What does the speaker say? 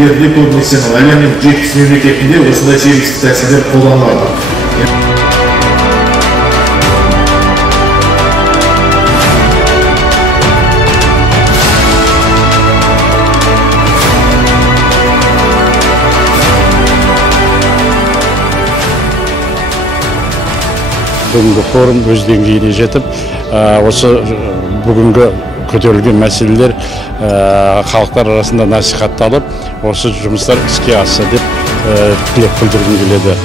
елдерінде көбінесе әлемнің 70 мемлекетінде осындай сервистік тәсілдер қолданылады. Бүгінгі форум өз деңгейіне жетіп, осы бүгінгі көтерілген мәселелер халықтар арасында насихатталып, осы жұмыстар іске асса деп тілек білдіргім келеді.